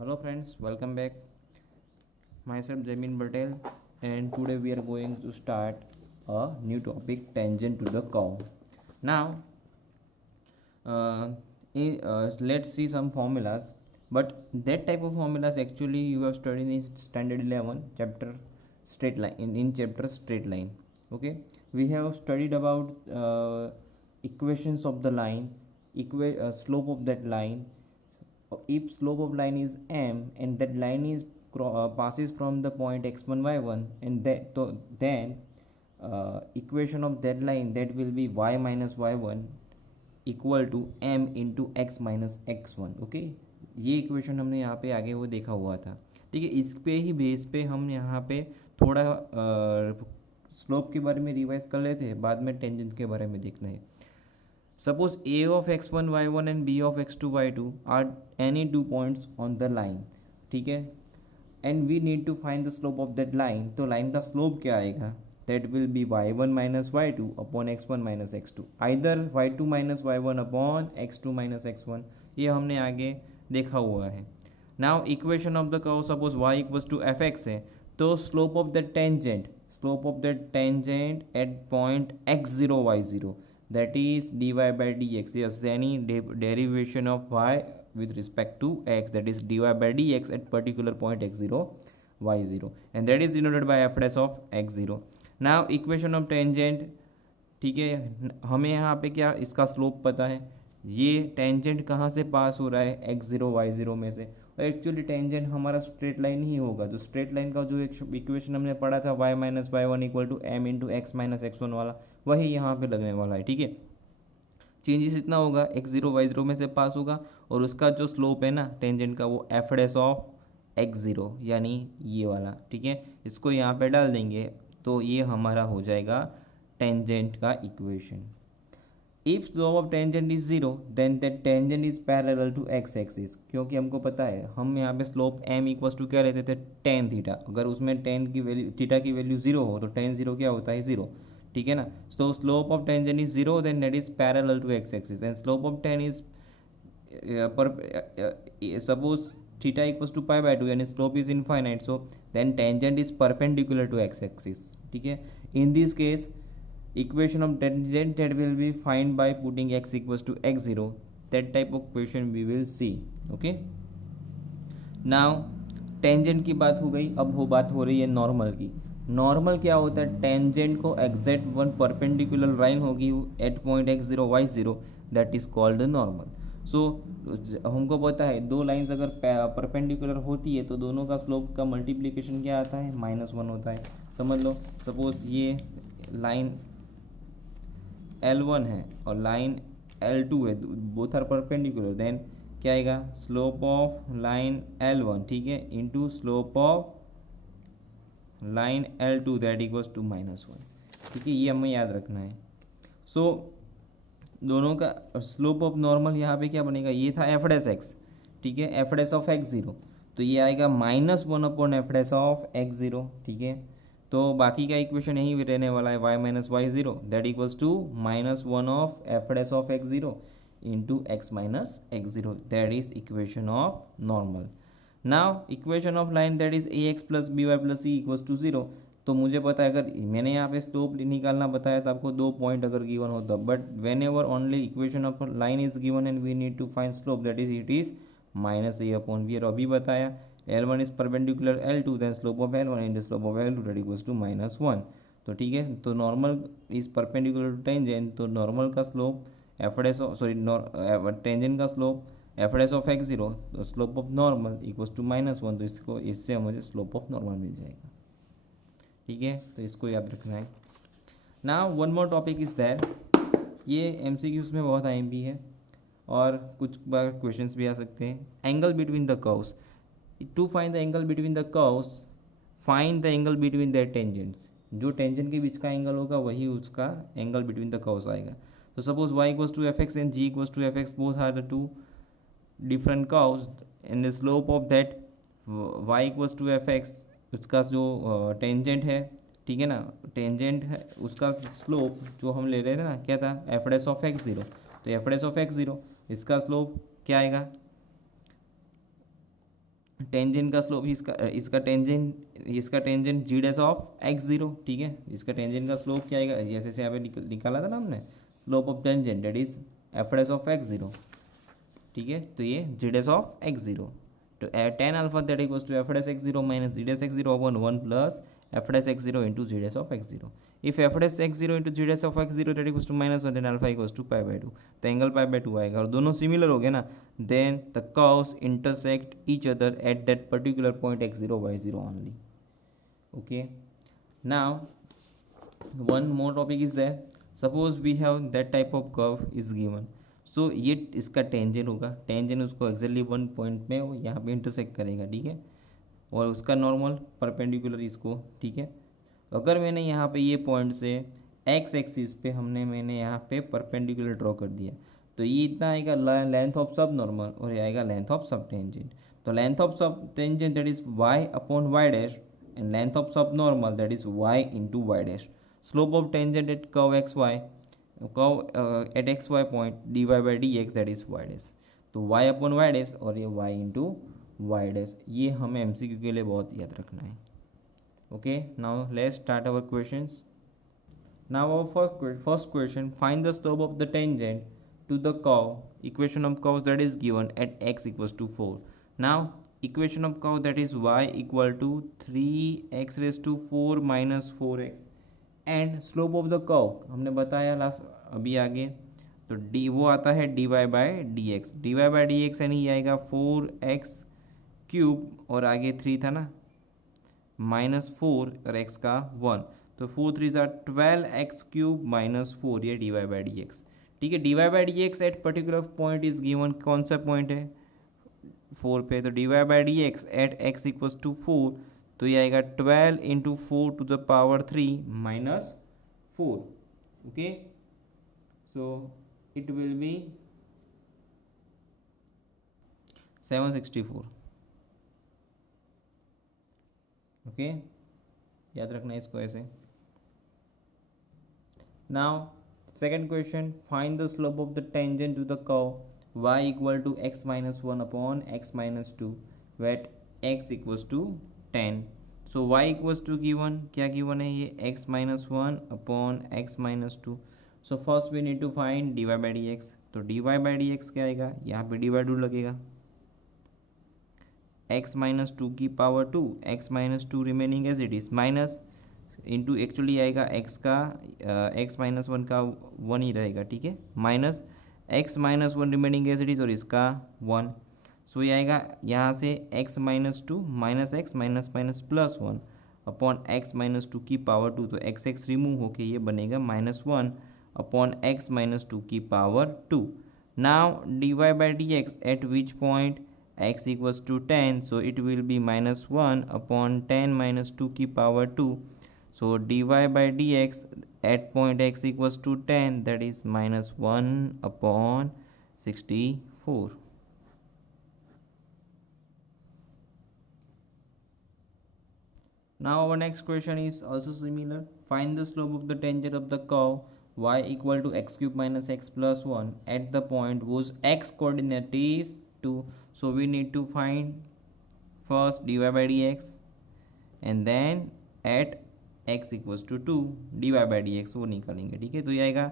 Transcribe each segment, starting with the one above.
Hello friends, welcome back. Myself Jamin Patel, and today we are going to start a new topic, tangent to the curve. Now, uh, let's see some formulas, but that type of formulas actually you have studied in standard 11 chapter straight line, in chapter straight line. Okay, we have studied about equations of the line, slope of that line. If slope of line is m and that line is passes from the point x1 y1, and then equation of that line, that will be y minus y1 equal to m into x minus x one. Okay, ये equation हमने यहाँ पे आगे वो देखा हुआ था। ठीक है, इस पे ही बेस पे हम यहाँ पे थोड़ा स्लोप के बारे में रिवाइज कर लेते हैं, बाद में टेंजेंट के बारे में देखना है। Suppose a of x1 y1 and b of x2 y2 are any two points on the line, ठीक है, and we need to find the slope of that line। तो लाइन का स्लोप क्या आएगा? That will be y1 minus y2 upon x1 minus x2, either y2 minus y1 upon x2 minus x1। ये हमने आगे देखा हुआ है। Now equation of the curve, suppose y equals to fx है, तो slope of the tangent at point x0 y0, that is dy by dx। Yes, any derivation of y with respect to x, that is dy by dx at particular point x0 y0, and that is denoted by f dash of x0। now equation of tangent, ठीक है, हमें यहाँ पे क्या इसका slope पता है, ये टेंजेंट कहाँ से पास हो रहा है, x0 y0 में से। और एक्चुअली टेंजेंट हमारा स्ट्रेट लाइन ही होगा, जो स्ट्रेट लाइन का जो इक्वेशन हमने पढ़ा था y minus y one equal to m into x minus x one वाला, वही यहाँ पे लगने वाला है। ठीक है, चेंजेस इतना होगा, x0 y0 में से पास होगा, और उसका जो स्लोप है ना टेंजेंट का, वो एफ डैश ऑफ x0, यानी ये वाला। ठीक है, इसको यहाँ पे डाल देंगे तो ये हमारा हो जाएगा टेंजेंट का equation. If slope of tangent is zero, then that tangent is parallel to x axis. क्योंकि हमको पता है, हम यहाँ पे स्लोप एम इक्वल्स टू क्या लेते थे, टेन थीटा। अगर उसमें टेन की वैल्यू, थीटा की वैल्यू जीरो हो, तो टेन जीरो क्या होता है, जीरो। ठीक है ना, so slope of tangent is zero, then that is parallel to x axis, and slope of tan is suppose theta equals to pi by two, यानी slope is infinite, so then tangent is perpendicular to x axis. ठीक है, in this case equation of tangent that will be find by putting x equals to x0, that type of question we will see। okay, now tangent की बात हो गई, अब वो बात हो रही है नॉर्मल की। नॉर्मल क्या होता है, टेंजेंट को एग्जैक्ट वन परपेंडिकुलर लाइन होगी at point x0 y0, that is called normal. So हमको पता है, दो लाइंस अगर परपेंडिकुलर होती है तो दोनों का स्लोप का मल्टीप्लिकेशन क्या आता है, -1 होता है। समझ लो, सपोज ये लाइन L1 है और लाइन L2 है, बोथ आर परपेंडिकुलर, देन क्या आएगा, स्लोप ऑफ लाइन L1, ठीक है, into slope of line L2, that equals to -1। ठीक है, ये हमें याद रखना है। सो दोनों का स्लोप ऑफ नॉर्मल यहाँ पे क्या बनेगा, ये था एफ डैश एक्स, ठीक है, एफ डैश ऑफ x0, तो ये आएगा -1 upon F dash of x0। ठीक है, तो बाकी का इक्वेशन यही रहने वाला है, y minus y zero, that equals to -1 of f dash of x0 into x minus x0, that is equation of normal. Now equation of line, that is a x plus b y plus c equals to zero. तो मुझे पता है, अगर मैंने यहाँ पे slope निकालना बताया था आपको, दो पॉइंट अगर गिवन होता, but whenever only equation of line is given and we need to find slope, that is it is -a upon b. और अभी बताया L1 is perpendicular L2, then slope of L1 into slope of L2 that equals to -1। तो ठीक है, तो normal is perpendicular to tangent, तो normal का slope f dash, sorry tangent का slope f dash of x0, तो slope of normal equals to -1, तो इसको इससे मुझे स्लोप ऑफ नॉर्मल मिल जाएगा। ठीक है, तो इसको याद रखना है। Now one more topic is that, ये MCQs में बहुत आएम भी है और कुछ बार क्वेश्चंस भी आ सकते हैं। Angle between the curves, to find the angle between the curves, find the angle between the tangents. जो टेंजेंट के बीच का एंगल होगा वही उसका एंगल बिटवीन द कर्व्स आएगा। तो suppose y equals to f x and g equals to f x, both are the two different curves, and the slope of that y equals to f x, उसका जो tangent है, ठीक है ना, tangent है, उसका स्लोप जो हम ले रहे थे ना, क्या था, एफ डैश ऑफ x0, तो एफ डैश ऑफ x0, इसका स्लोप क्या आएगा, टेंजेंट का स्लोप इसका tangent g dash of x zero, ठीक है। इसका टेंजेंट का स्लोप क्या आएगा, जैसे यहाँ पे निकाला था ना हमने, slope of tangent that is f dash of x zero, ठीक है। तो ये g dash of x zero, तो tan alpha that equals to f dash x zero minus g dash x zero upon 1 plus f dash x zero into g dash of x zero. If f dash x zero into g dash of x zero that equals to minus 1 then alpha equals to pi by 2, तो angle pi by 2 आएगा और दोनों similar हो गए ना, then the curves intersect each other at that particular point x zero y zero only. Okay, now one more topic is there. Suppose we have that type of curve is given, so ये इसका tangent होगा, tangent उसको exactly one point में वो यहाँ पे intersect करेगा, ठीक है, और उसका नॉर्मल परपेंडिकुलर इसको, ठीक है। अगर मैंने यहाँ पे ये पॉइंट से एक्स एक्सिस पे मैंने यहाँ पे परपेंडिकुलर ड्रॉ कर दिया, तो ये इतना आएगा लेंथ ऑफ सब नॉर्मल और ये आएगा लेंथ ऑफ सब टेंजेंट। तो length of sub tangent that is y upon y dash and length of subnormal that is y into y dash. Slope of tangent at curve xy, at xy point dy by dx that is y dash. तो y upon y dash और ये y into y dash, ये हमें MCQ के लिए बहुत याद रखना है। Okay, now let's start our questions. Now our first question, find the slope of the tangent to the curve, equation of curves that is given at x equals to 4. Now equation of curve that is y equal to 3x raised to 4 minus 4x and slope of the curve हमने बताया last अभी आगे, तो D वो आता है d y by d x यानी ये आएगा 4x क्यूब और आगे 3 था ना, माइनस 4 और x का 1, तो 4 3 ज़ा 12x क्यूब माइनस 4, ये d y by d x, ठीक है। D y by d x at particular point is given, कौन सा पॉइंट है 4 पे, तो d y by d x at x equals to 4, तो ये आएगा 12 into 4 to the power 3 minus 4। Okay, so it will be 764। Okay, याद रखना इसको ऐसे। Now second question, find the slope of the tangent to the curve y equal to x minus 1 upon x minus 2 wait x equals to 10। So y equals to given, क्या given है ये x minus 1 upon x minus 2। So first we need to find d y by d x, तो d y by d x क्या आएगा, यहाँ पे D by 2 लगेगा, x minus 2 की power 2, x minus 2 remaining as it is minus into actually आएगा x का x minus 1 का 1 ही रहेगा, ठीक है, minus x minus 1 remaining as it is और इसका 1, सो ये आएगा यहाँ से x minus 2 minus x minus minus plus 1 upon x minus 2 की पावर 2, तो x रिमूव होके ये बनेगा माइनस 1 अपॉन x माइनस 2 की power 2। Now d y by d x at which point x equals to 10, so it will be minus 1 upon 10 minus 2 की power 2, so dy by dx at point x equals to 10 that is minus 1 upon 64। Now our next question is also similar, find the slope of the tangent of the curve y equal to x cube minus x plus 1 at the point whose x coordinate is 2, so we need to find first dy by dx and then at x equals to 2 dy by dx वो निकालेंगे, ठीक है। तो ये आएगा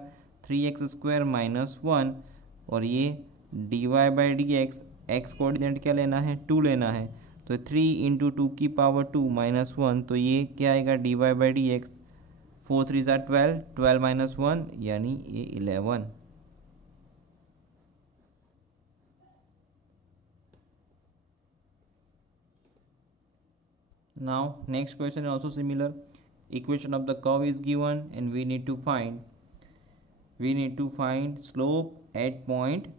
3x square minus 1 और ये dy by dx x coordinate क्या लेना है 2 लेना है, तो 3 इंटू 2 की पावर 2 माइनस 1, तो ये क्या आएगा dy by dx 4 3 ज़ा 12, 12 माइनस 1 यानी ये 11। Now next question is also similar, equation of the curve is given and we need to find slope at point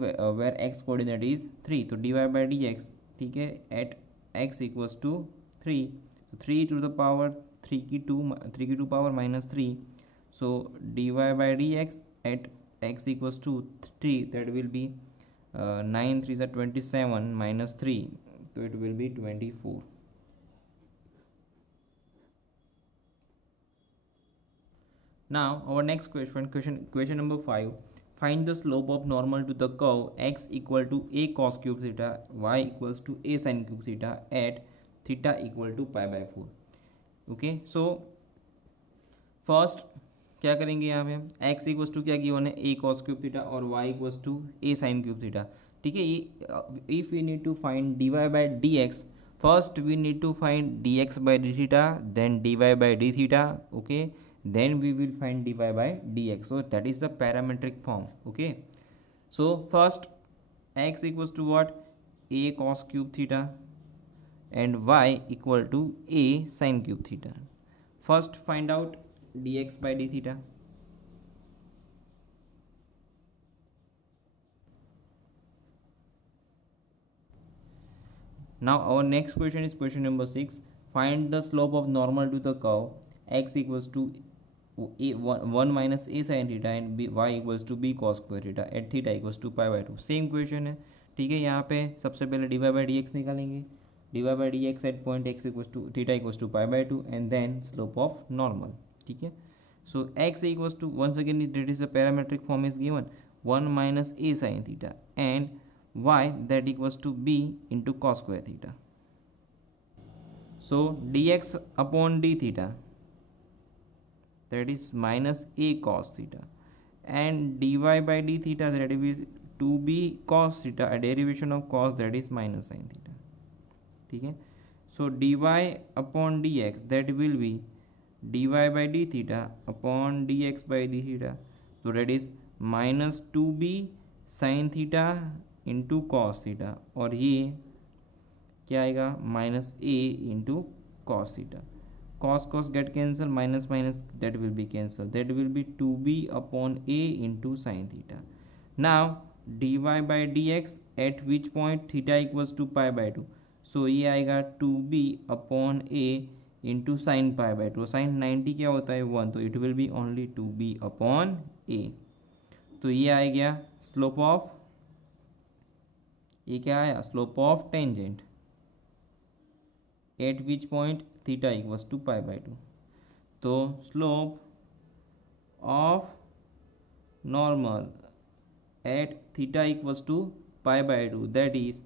where x coordinate is 3, तो dy by dx, ठीक है, at x equals to 3, so 3 to the power 3 की 2 power minus 3, so dy by dx at x equals to 3 that will be 9 3 is 27 minus 3, so it will be 24। Now our next question number 5, find the slope of normal to the curve x equal to a cos cube theta, y equals to a sin cube theta at theta equal to pi by 4. Okay so first क्या करेंगे यहाँ पे x equals to क्या given है a cos cube theta और y equals to a sin cube theta. ठीक है, ये if we need to find dy by dx, first we need to find dx by d theta, then dy by d theta. Okay, then we will find dy by dx. So that is the parametric form. Okay, so first x equals to what, a cos cube theta and y equal to a sin cube theta. First find out dx by d theta. Now our next question is question number 6. Find the slope of normal to the curve x equals to a 1 minus a sin theta and b y equals to b cos square theta at theta equals to pi by 2. Same question है. ठीक है, यहाँ पे सबसे पहले dy by dx निकालेंगे. dy by dx at point x equals to theta equals to pi by 2 and then slope of normal. ठीक है, so x equals to, once again that is the parametric form is given, 1 minus a sin theta and y that equals to b into cos square theta. So dx upon d theta, that is minus a cos theta, and dy by d theta, that is 2b cos theta, a derivation of cos, that is minus sin theta. ठीक है, so dy upon dx, that will be dy by d theta upon dx by d theta, so that is minus 2b sin theta into cos theta, और ये क्या आएगा minus a into cos theta. Cos cos get cancel, minus minus that will be cancel, that will be 2b upon a into sine theta. Now dy by d x at which point theta equals to pi by 2, so ये आएगा 2b upon a into sine pi by 2. Sine 90 क्या होता है 1, तो it will B only 2b upon a. तो ये आ गया स्लोप ऑफ, ये क्या आया slope of tangent at which point theta equals to pi by 2. तो slope of normal at theta equals to pi by 2, that is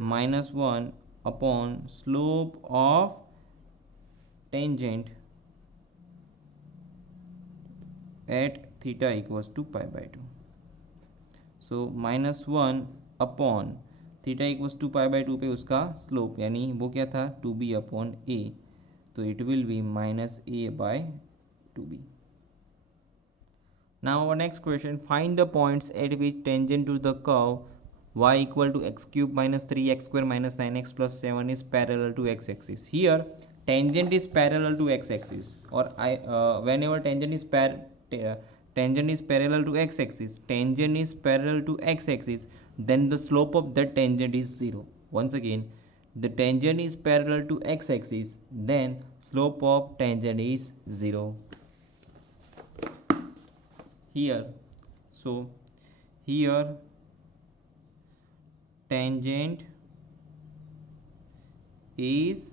-1 upon slope of tangent at theta equals to pi by 2. So -1 upon theta equals to pi by 2 पे उसका slope, यानी वो क्या था 2b upon a, तो it will be minus a by 2b. Now our next question, find the points at which tangent to the curve y equal to x cube minus 3x square minus 9x plus 7 is parallel to x axis. Here tangent is parallel to x axis, और whenever tangent is parallel to x axis, tangent is parallel to x axis, then the slope of that tangent is 0. Once again, the tangent is parallel to x axis, then slope of tangent is 0 here. So here tangent is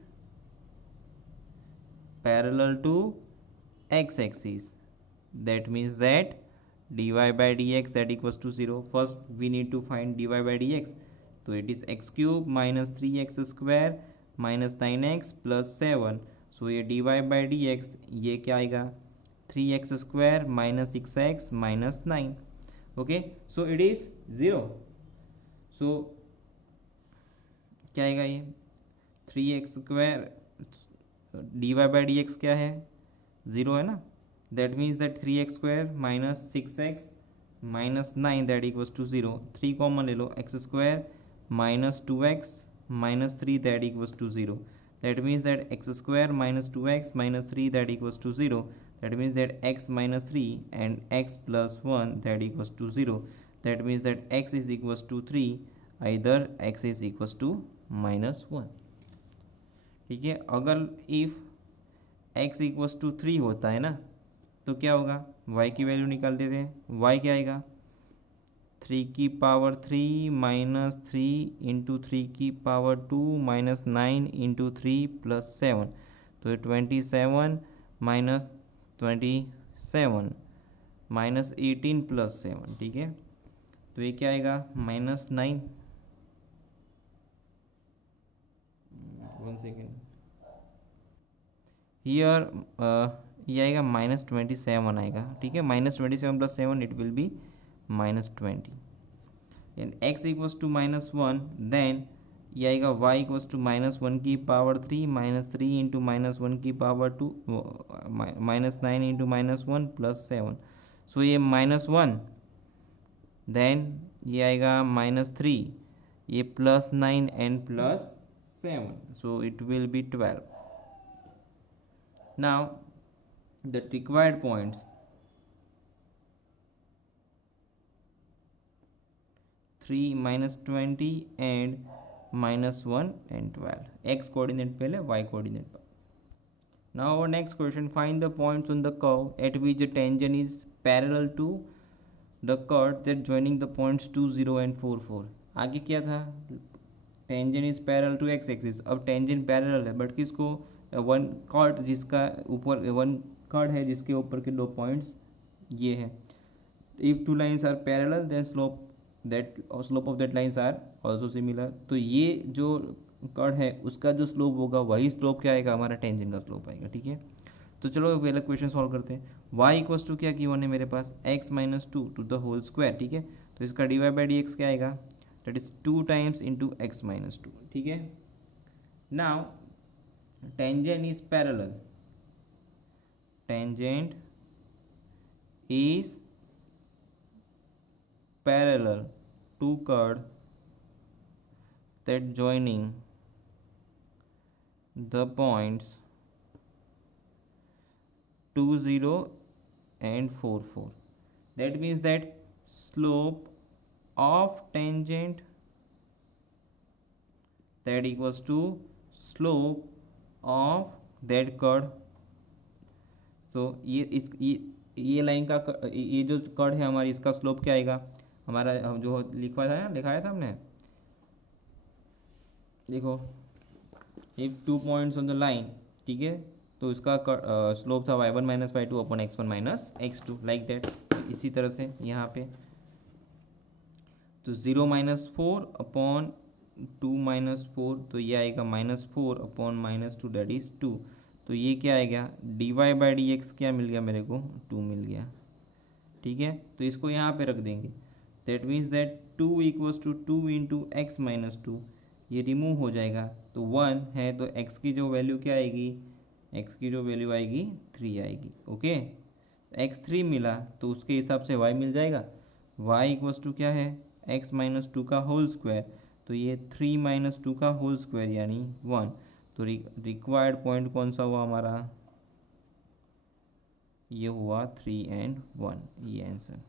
parallel to x axis, that means that dy by dx that equals to 0. First we need to find dy by dx, so it is x cube minus 3x square minus 9x plus 7. so ये dy by dx ये क्या आएगा 3x square minus 6x minus 9. okay, so it is 0. so क्या आएगा ये 3x square, dy by dx क्या है 0 है ना, that means that 3x square minus 6x minus 9 that equals to 0. 3 common ले लो, x square minus 2x minus 3 that equals to 0. that means that x square minus 2x minus 3 that equals to 0. that means that x minus 3 and x plus 1 that equals to 0. that means that x is equals to 3, either x is equals to minus 1. ठीक है, अगर if x equals to 3 होता है ना, तो क्या होगा y की वैल्यू निकाल देते हैं. y क्या आएगा 3 की पावर 3 माइनस 3 इंटू 3 की पावर 2 माइनस 9 इंटू 3 प्लस 7, तो 27 माइनस 27 माइनस 18 प्लस 7. ठीक है, तो ये क्या आएगा -9, 1 सेकेंड, हियर ये आएगा -27 आएगा, ठीक है। -27 + 7 it will be -20 and x equals to -1, then ये आएगा y इक्वल्स टू -1 की पावर 3 -3 इंटू -1 की पावर 2 -9 इंटू -1 + 7, सो ये -1, देन ये आएगा -3, ये +9 and +7, so it will be 12. Now the required points, 3 -20 and -1 and 12, x coordinate पहले, y coordinate पर. Now our next question, find the points on the curve at which the tangent is parallel to the chord that joining the points 2, 0 and 4, 4. आगे क्या था, tangent is parallel to x axis. अब tangent parallel है but किसको, one chord जिसका ऊपर, one cord है जिसके ऊपर के दो पॉइंट्स ये है। If two lines are parallel then slope of that lines are also similar. तो ये जो कॉर्ड है उसका जो स्लोप होगा वही स्लोप क्या आएगा, हमारा टेंजेंट का स्लोप आएगा, ठीक है। तो चलो पहले क्वेश्चन सॉल्व करते हैं। y इक्वल्स टू क्या गिवन है मेरे पास, x - 2 to the whole square, ठीक है। तो इसका dy/dx क्या आएगा, that is 2 times into x - 2, ठीक है। Now tangent is parallel, tangent is parallel to chord that joining the points 2, 0 and 4, 4. That means that slope of tangent that equals to slope of that chord. So ये line का, ये जो chord है हमारी, इसका slope क्या आएगा हमारा, जो लिखाया था हमने, देखो if 2 points on the line, ठीक है, तो इसका स्लोप था y1 - y2 upon x1 - x2, like that. इसी तरह से यहाँ पे तो 0 - 4 अपॉन 2 - 4, तो ये आएगा -4 अपॉन -2 दैट इज 2। तो ये क्या आएगा, dy/dx क्या मिल गया मेरे को, 2 मिल गया, ठीक है। तो इसको यहाँ पे रख देंगे, that means that 2 equals to 2 into x - 2, ये रिमूव हो जाएगा तो 1 है, तो x की जो वैल्यू क्या आएगी, x की जो वैल्यू आएगी 3 आएगी, ओके। x 3 मिला तो उसके हिसाब से y मिल जाएगा, y इक्वल्स टू क्या है, x - 2 का होल स्क्वायर, तो ये 3 - 2 का होल स्क्वायर यानी 1। तो रिक्वायर्ड पॉइंट कौन सा हुआ हमारा, ये हुआ 3 and 1, ये आंसर।